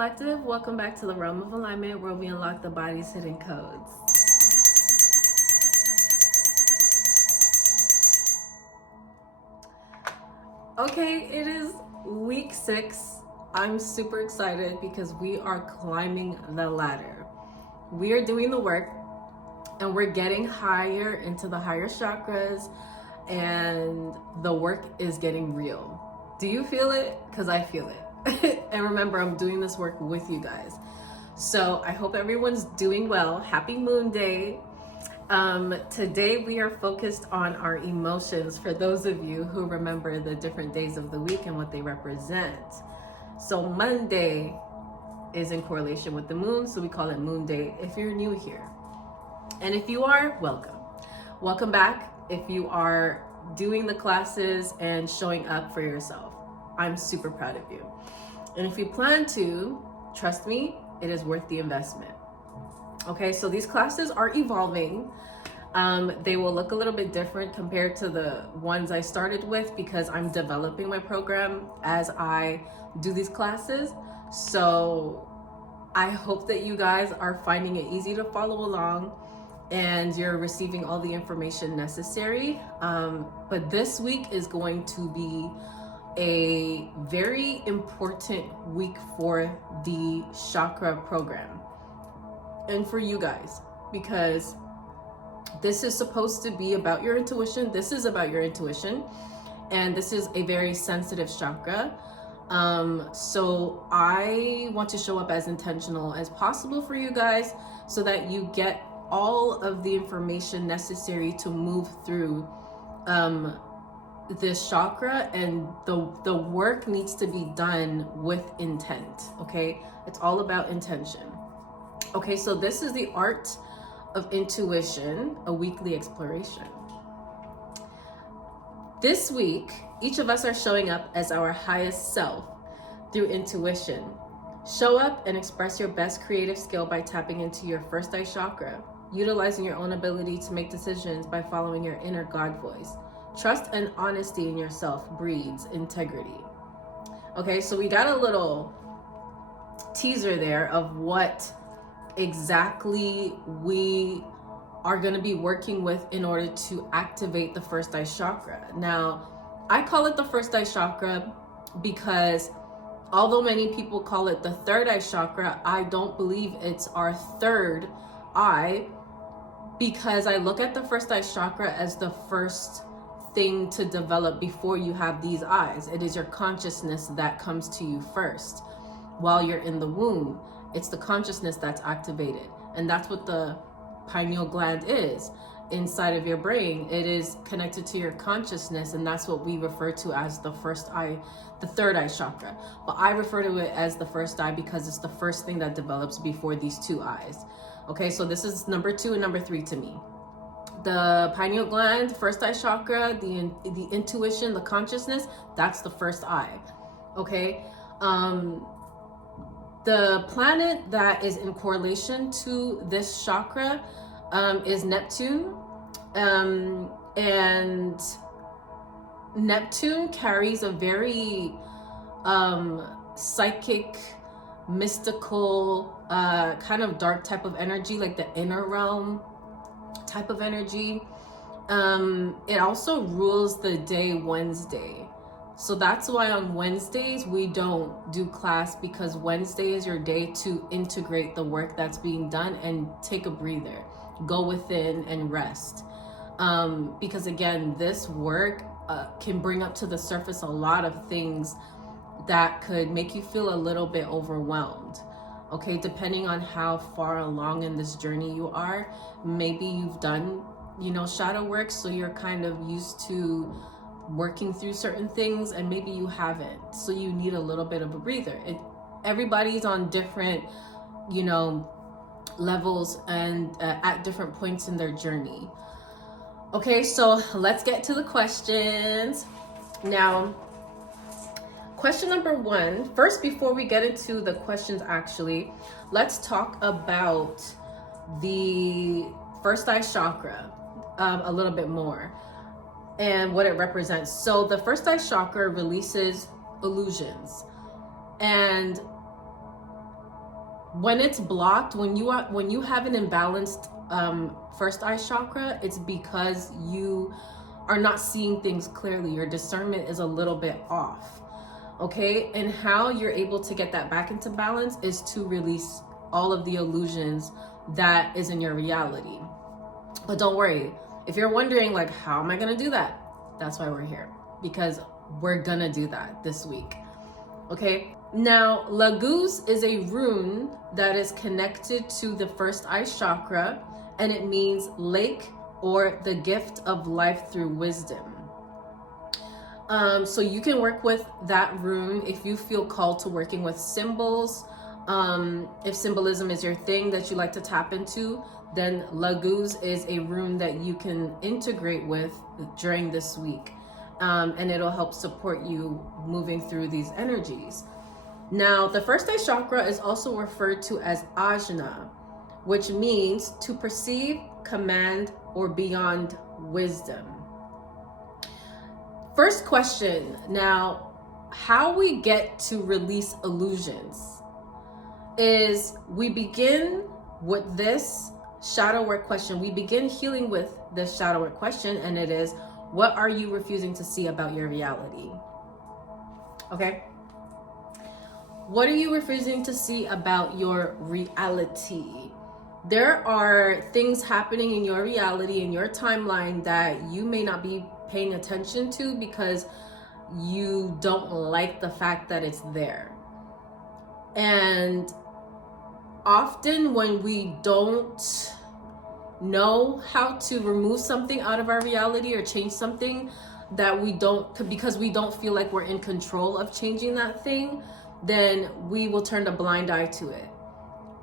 Collective. Welcome back to the realm of alignment, where we unlock the body's hidden codes. Okay, it is week 6. I'm super excited because we are climbing the ladder. We are doing the work and we're getting higher into the higher chakras, and the work is getting real. Do you feel it? Because I feel it. And remember, I'm doing this work with you guys. So I hope everyone's doing well. Happy Moonday. Today we are focused on our emotions, for those of you who remember the different days of the week and what they represent. So Monday is in correlation with the moon, so we call it Moonday if you're new here. And if you are, welcome. Welcome back if you are doing the classes and showing up for yourself. I'm super proud of you. And if you plan to, trust me, it is worth the investment. Okay, so these classes are evolving. They will look a little bit different compared to the ones I started with, because I'm developing my program as I do these classes. So I hope that you guys are finding it easy to follow along and you're receiving all the information necessary. But this week is going to be a very important week for the chakra program and for you guys, because this is supposed to be about your intuition. This is about your intuition, and this is a very sensitive chakra. So I want to show up as intentional as possible for you guys, so that you get all of the information necessary to move through this chakra, and the work needs to be done with intent. Okay, it's all about intention. Okay, so this is the art of intuition, a weekly exploration. This week, each of us are showing up as our highest self through intuition. Show up and express your best creative skill by tapping into your first eye chakra, utilizing your own ability to make decisions by following your inner God voice. Trust and honesty in yourself breeds integrity. Okay, so we got a little teaser there of what exactly we are going to be working with in order to activate the first eye chakra. Now, I call it the first eye chakra because although many people call it the third eye chakra, I don't believe it's our third eye, because I look at the first eye chakra as the first thing to develop before you have these eyes. It is your consciousness that comes to you first. While you're in the womb, it's the consciousness that's activated. And that's what the pineal gland is inside of your brain. It is connected to your consciousness, and that's what we refer to as the first eye, the third eye chakra. But I refer to it as the first eye because it's the first thing that develops before these two eyes. Okay, so this is number 2 and number 3 to me. The pineal gland, first eye chakra, the intuition, the consciousness, that's the first eye. Okay. The planet that is in correlation to this chakra is Neptune. And Neptune carries a very psychic, mystical, kind of dark type of energy, like the inner realm type of energy. It also rules the day Wednesday. So that's why on Wednesdays we don't do class, because Wednesday is your day to integrate the work that's being done and take a breather, go within and rest. Because again, this work can bring up to the surface a lot of things that could make you feel a little bit overwhelmed. Okay, depending on how far along in this journey you are. Maybe you've done, shadow work, so you're kind of used to working through certain things, and maybe you haven't, so you need a little bit of a breather. Everybody's on different levels and at different points in their journey. Okay, so let's get to the questions now. Question number 1, first, before we get into the questions, actually, let's talk about the first eye chakra a little bit more and what it represents. So the first eye chakra releases illusions, and When it's blocked, when you have an imbalanced first eye chakra, it's because you are not seeing things clearly. Your discernment is a little bit off. Okay, and how you're able to get that back into balance is to release all of the illusions that is in your reality. But don't worry, if you're wondering like, how am I gonna do that? That's why we're here, because we're gonna do that this week. Okay, now Laguz is a rune that is connected to the first eye chakra, and it means lake or the gift of life through wisdom. So you can work with that rune if you feel called to working with symbols. If symbolism is your thing that you like to tap into, then Laguz is a rune that you can integrate with during this week. And it'll help support you moving through these energies. Now, the first eye chakra is also referred to as Ajna, which means to perceive, command, or beyond wisdom. First question, now, how we get to release illusions is we begin with this shadow work question. We begin healing with this shadow work question, and it is, what are you refusing to see about your reality? Okay? What are you refusing to see about your reality? There are things happening in your reality, in your timeline, that you may not be paying attention to because you don't like the fact that it's there. And often when we don't know how to remove something out of our reality or change something that we don't, because we don't feel like we're in control of changing that thing, then we will turn a blind eye to it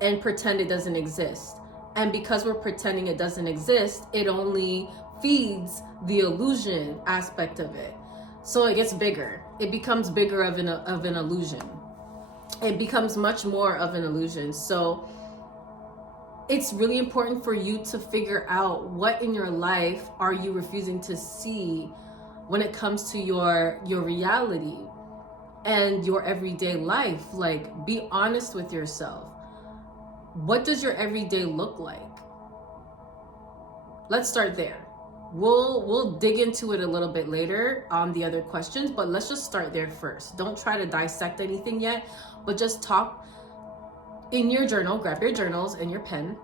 and pretend it doesn't exist. And because we're pretending it doesn't exist, it only feeds the illusion aspect of it. So it gets bigger. It becomes bigger of an illusion. It becomes much more of an illusion. So it's really important for you to figure out what in your life are you refusing to see when it comes to your reality and your everyday life. Like, be honest with yourself. What does your everyday look like? Let's start there. We'll dig into it a little bit later on the other questions, but let's just start there first. Don't try to dissect anything yet, but just talk in your journal. Grab your journals and your pen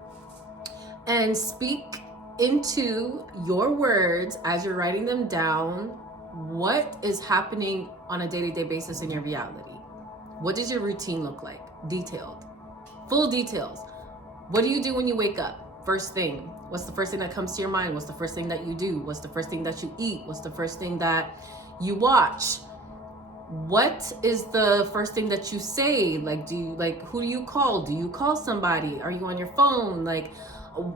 and speak into your words as you're writing them down. What is happening on a day-to-day basis in your reality? What does your routine look like? Detailed. Full details. What do you do when you wake up? First thing. What's the first thing that comes to your mind? What's the first thing that you do? What's the first thing that you eat? What's the first thing that you watch? What is the first thing that you say? Like, who do you call? Do you call somebody? Are you on your phone? Like,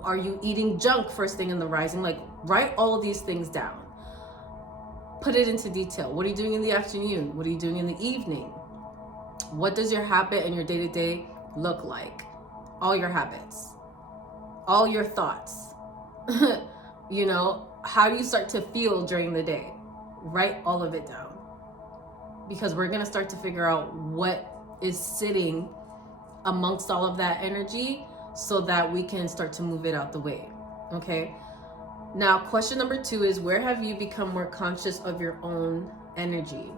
are you eating junk first thing in the rising? Like, write all of these things down. Put it into detail. What are you doing in the afternoon? What are you doing in the evening? What does your habit and your day-to-day look like? All your habits, all your thoughts. You know, how do you start to feel during the day? Write all of it down, because we're going to start to figure out what is sitting amongst all of that energy so that we can start to move it out the way. Okay. Now, question number 2 is, where have you become more conscious of your own energy?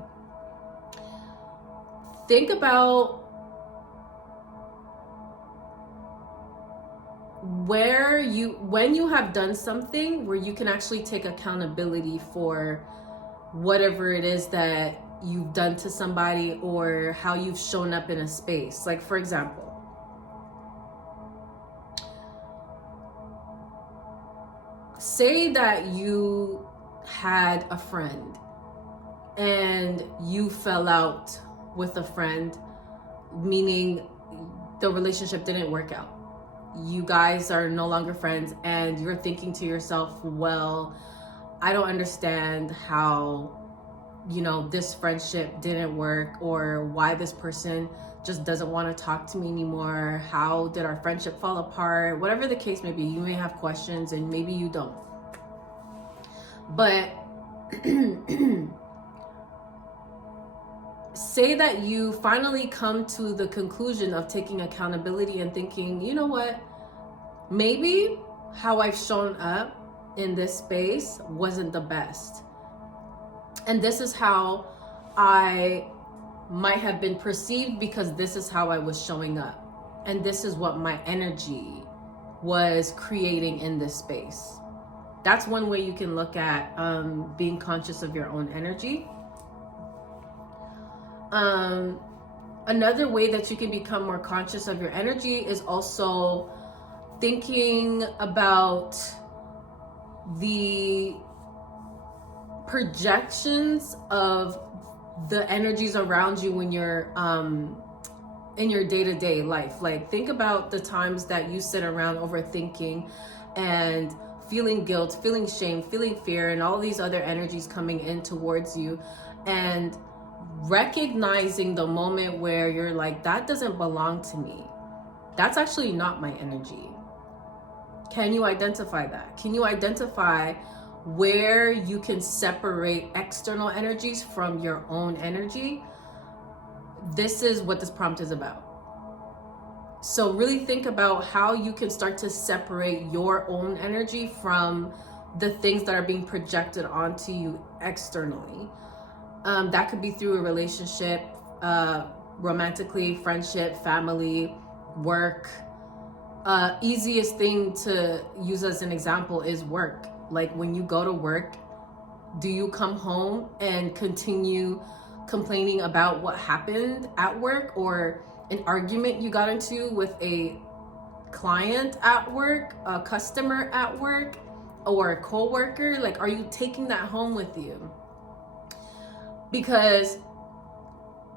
Think about when you have done something where you can actually take accountability for whatever it is that you've done to somebody or how you've shown up in a space. Like, for example, say that you had a friend and you fell out with a friend, meaning the relationship didn't work out. You guys are no longer friends, and you're thinking to yourself, well, I don't understand how, this friendship didn't work, or why this person just doesn't want to talk to me anymore. How did our friendship fall apart? Whatever the case may be, you may have questions and maybe you don't. But say that you finally come to the conclusion of taking accountability and thinking, you know what, maybe how I've shown up in this space wasn't the best. And this is how I might have been perceived because this is how I was showing up. And this is what my energy was creating in this space. That's one way you can look at being conscious of your own energy. Another way that you can become more conscious of your energy is also thinking about the projections of the energies around you when you're in your day-to-day life. Like, think about the times that you sit around overthinking and feeling guilt, feeling shame, feeling fear, and all these other energies coming in towards you, and recognizing the moment where you're like, that doesn't belong to me. That's actually not my energy. Can you identify that? Can you identify where you can separate external energies from your own energy? This is what this prompt is about. So really think about how you can start to separate your own energy from the things that are being projected onto you externally. That could be through a relationship, romantically, friendship, family, work. Easiest thing to use as an example is work. Like, when you go to work, do you come home and continue complaining about what happened at work, or an argument you got into with a client at work, a customer at work, or a coworker? Like, are you taking that home with you? Because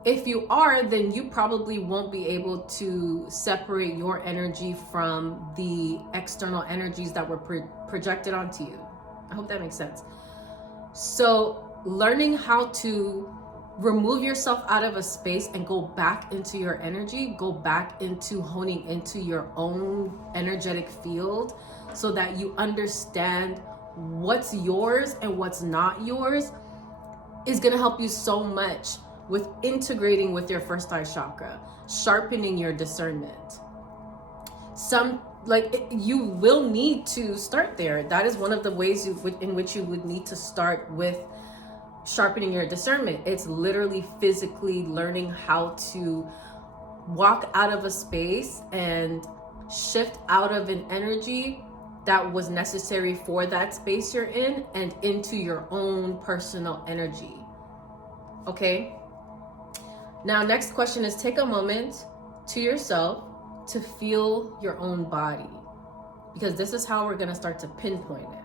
if you are, then you probably won't be able to separate your energy from the external energies that were projected onto you. I hope that makes sense. So learning how to remove yourself out of a space and go back into your energy, go back into honing into your own energetic field, so that you understand what's yours and what's not yours, is going to help you so much with integrating with your first eye chakra, sharpening your discernment. You will need to start there. That is one of the ways in which you would need to start with sharpening your discernment. It's literally physically learning how to walk out of a space and shift out of an energy that was necessary for that space you're in and into your own personal energy. Okay? Now, next question is, take a moment to yourself to feel your own body, because this is how we're going to start to pinpoint it.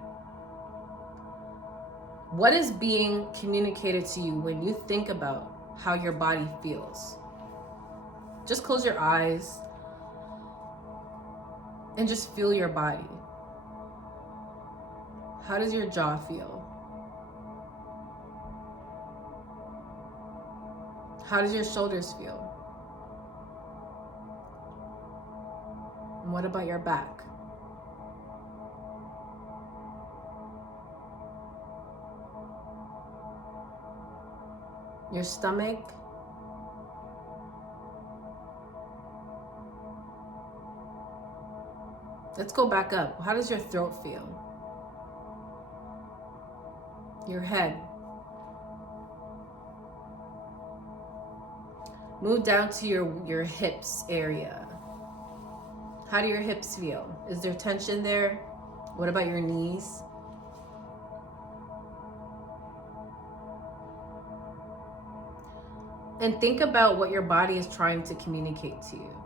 What is being communicated to you when you think about how your body feels? Just close your eyes and just feel your body. How does your jaw feel? How does your shoulders feel? And what about your back? Your stomach? Let's go back up. How does your throat feel? Your head? Move down to your hips area. How do your hips feel? Is there tension there? What about your knees? And think about what your body is trying to communicate to you.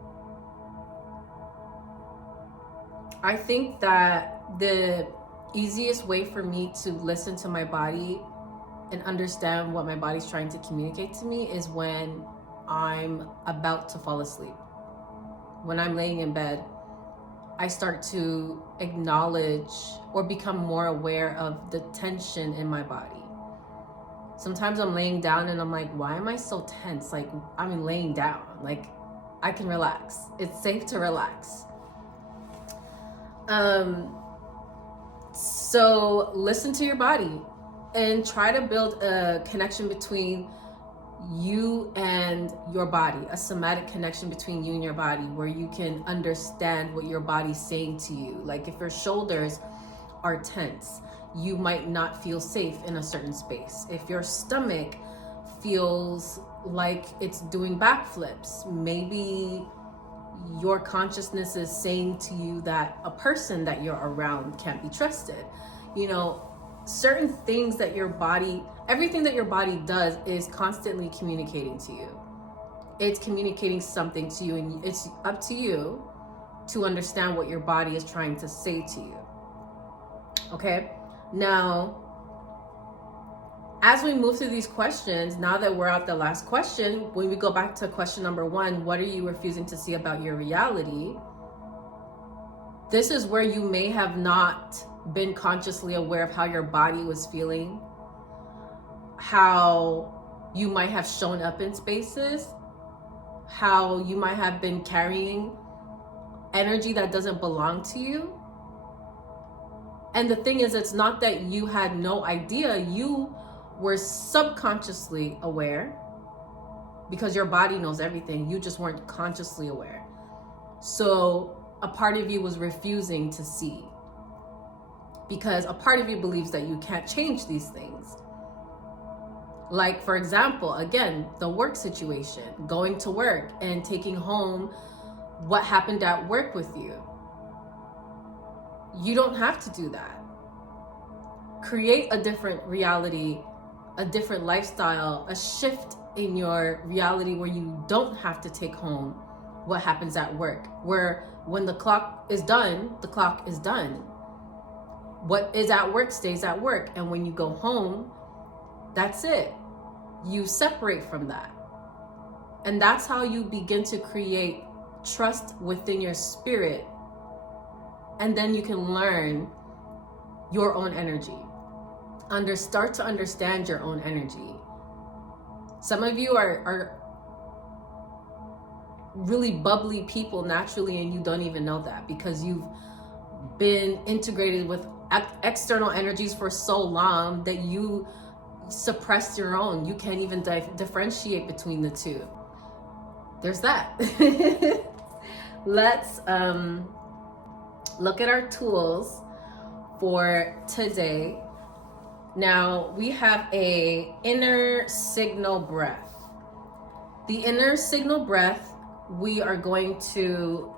I think that the easiest way for me to listen to my body and understand what my body's trying to communicate to me is when I'm about to fall asleep. When I'm laying in bed, I start to acknowledge or become more aware of the tension in my body. Sometimes I'm laying down and I'm like, why am I so tense? Like, I'm laying down. Like, I can relax. It's safe to relax. So listen to your body and try to build a connection between you and your body, a somatic connection between you and your body, where you can understand what your body's saying to you. Like if your shoulders are tense, you might not feel safe in a certain space. If your stomach feels like it's doing backflips, maybe your consciousness is saying to you that a person that you're around can't be trusted. You know, certain things that your body, everything that your body does is constantly communicating to you. It's communicating something to you, and it's up to you to understand what your body is trying to say to you. Okay? Now, as we move through these questions, now that we're at the last question, when we go back to question number 1, what are you refusing to see about your reality? This is where you may have not been consciously aware of how your body was feeling, how you might have shown up in spaces, how you might have been carrying energy that doesn't belong to you. And the thing is, it's not that you had no idea, you were subconsciously aware, because your body knows everything. You just weren't consciously aware. So a part of you was refusing to see, because a part of you believes that you can't change these things. Like, for example, again, the work situation, going to work and taking home what happened at work with you. You don't have to do that. Create a different reality, a different lifestyle, a shift in your reality where you don't have to take home what happens at work, where when the clock is done, the clock is done. What is at work stays at work. And when you go home, that's it. You separate from that. And that's how you begin to create trust within your spirit. And then you can learn your own energy. Start to understand your own energy. Some of you are really bubbly people naturally, and you don't even know that, because you've been integrated with external energies for so long that you suppressed your own. You can't even differentiate between the two. There's that. Let's look at our tools for today. Now, we have a inner signal breath. The inner signal breath we are going to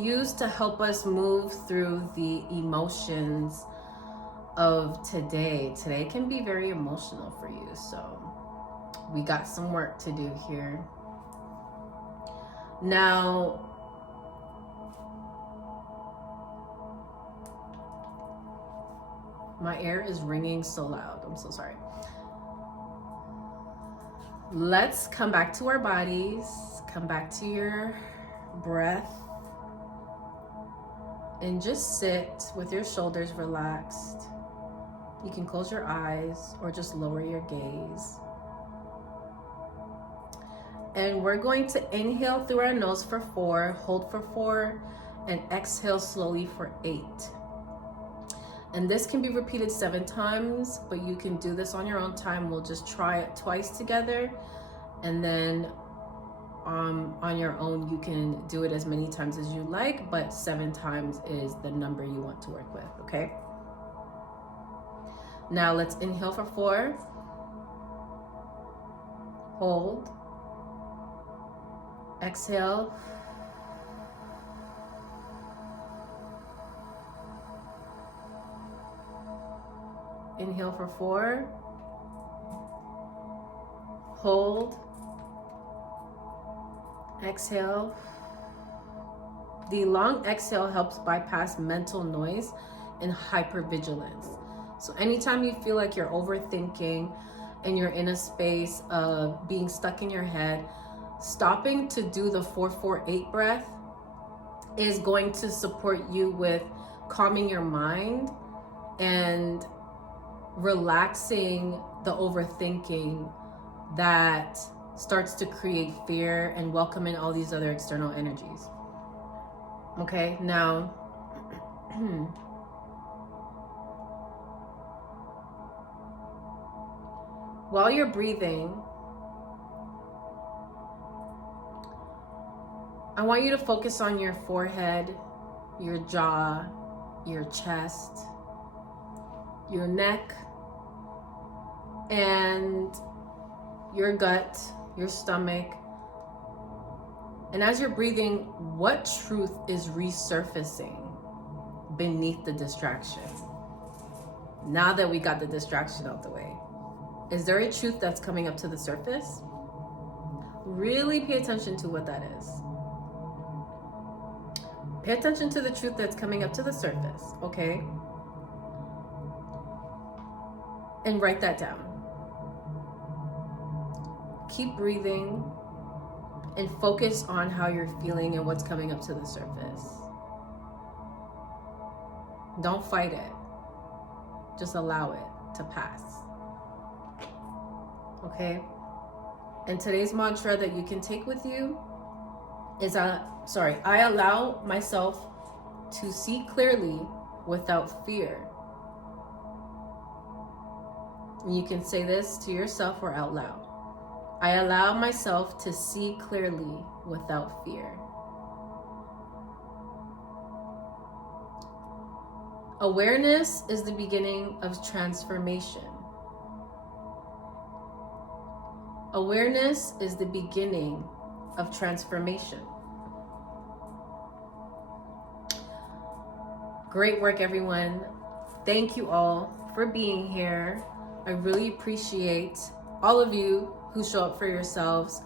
use to help us move through the emotions of today. Today can be very emotional for you, so we got some work to do here. Now, my ear is ringing so loud. I'm so sorry. Let's come back to our bodies. Come back to your breath. And just sit with your shoulders relaxed. You can close your eyes or just lower your gaze. And we're going to inhale through our nose for 4, hold for 4, and exhale slowly for 8. And this can be repeated 7 times, but you can do this on your own time. We'll just try it twice together, and then on your own, you can do it as many times as you like, but 7 times is the number you want to work with, okay? Now let's inhale for 4, hold, exhale, inhale for 4, hold, exhale. The long exhale helps bypass mental noise and hypervigilance. So anytime you feel like you're overthinking and you're in a space of being stuck in your head, stopping to do the 4-4-8 breath is going to support you with calming your mind and relaxing the overthinking that starts to create fear and welcome in all these other external energies. Okay, now while you're breathing, I want you to focus on your forehead, your jaw, your chest, your neck, and your gut, your stomach. And as you're breathing, what truth is resurfacing beneath the distraction? Now that we got the distraction out the way, is there a truth that's coming up to the surface? Really pay attention to what that is. Pay attention to the truth that's coming up to the surface, okay? And write that down. Keep breathing and focus on how you're feeling and what's coming up to the surface. Don't fight it. Just allow it to pass. Okay? And today's mantra that you can take with you is I allow myself to see clearly without fear. And you can say this to yourself or out loud. I allow myself to see clearly without fear. Awareness is the beginning of transformation. Awareness is the beginning of transformation. Great work, everyone. Thank you all for being here. I really appreciate all of you who show up for yourselves.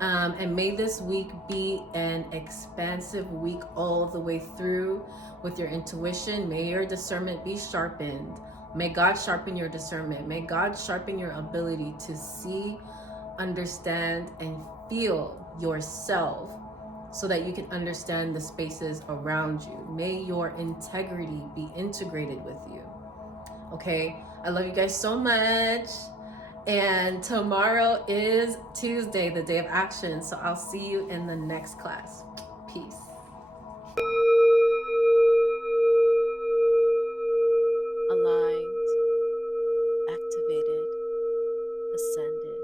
And may this week be an expansive week all the way through with your intuition. May your discernment be sharpened. May God sharpen your discernment. May God sharpen your ability to see, understand, and feel yourself so that you can understand the spaces around you. May your integrity be integrated with you. Okay? I love you guys so much. And tomorrow is Tuesday, the day of action. So I'll see you in the next class. Peace. Aligned, activated, ascended.